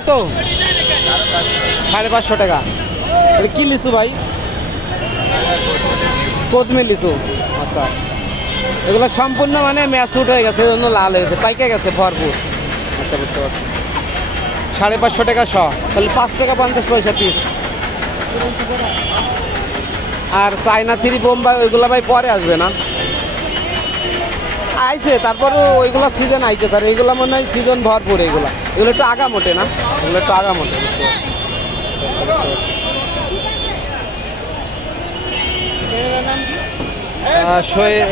কত? 550 টাকা। এটা কি লিচু ভাই? কোদমি লিচু। আচ্ছা, এগুলো সম্পূর্ণ মানে ম্যাচুট হয়ে গেছে, এই জন্য লাল হয়ে গেছে, পাইকে গেছে ভরপুর। আচ্ছা, বুঝতে পারছি। 550 টাকা শ, তাহলে 5 টাকা 50 পয়সা পিস। আর চায়না থ্রি বোম্বাই ওইগুলো ভাই পরে আসবে না? আইছে, তারপরও ওইগুলো সিজন আইছে স্যার, এইগুলো মনে হয় সিজন ভরপুর। এগুলো একটু আগা মোটে না, এগুলো একটু আগা মোটে।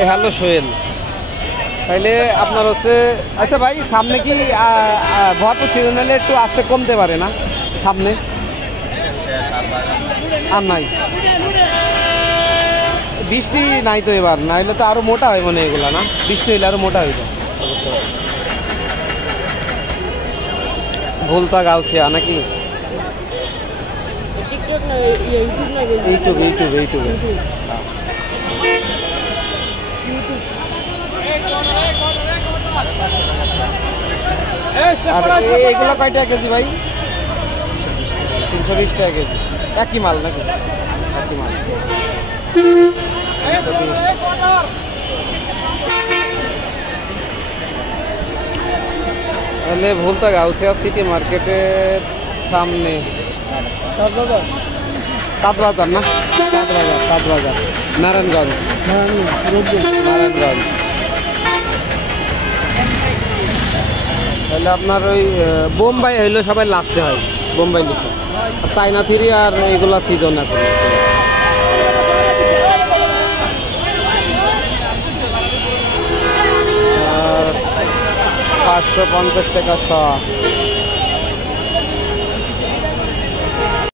হ্যালো সোহেল, তাইলে আপনার হচ্ছে আচ্ছা ভাই, সামনে কি ভরপুর সিজন হলে একটু আসতে কমতে পারে না সামনে? আর নাই, বৃষ্টি নাই তো এবার, না হলে তো আরো মোটা হয় মনে হয় এগুলা, না বৃষ্টি হইলে আরো মোটা হইবে। ভুলতা গাউছিয়া নাকি? ইউটিউবে আর এগুলো কয় টাকা কেজি ভাই? 320 টাকা কেজি। একই মাল নাকি? একই মাল। তাহলে ভুলতা গাউছিয়া সিটি মার্কেটের সামনে তাঁতবাজার না? তাঁতবাজার নারায়ণগঞ্জ। তাহলে আপনার ওই বোম্বাই হইলো সবাই লাস্টে হয়, বোম্বাই লিচু। চায়না থ্রি আর এগুলা সিজন এখন। 550 টাকা শ।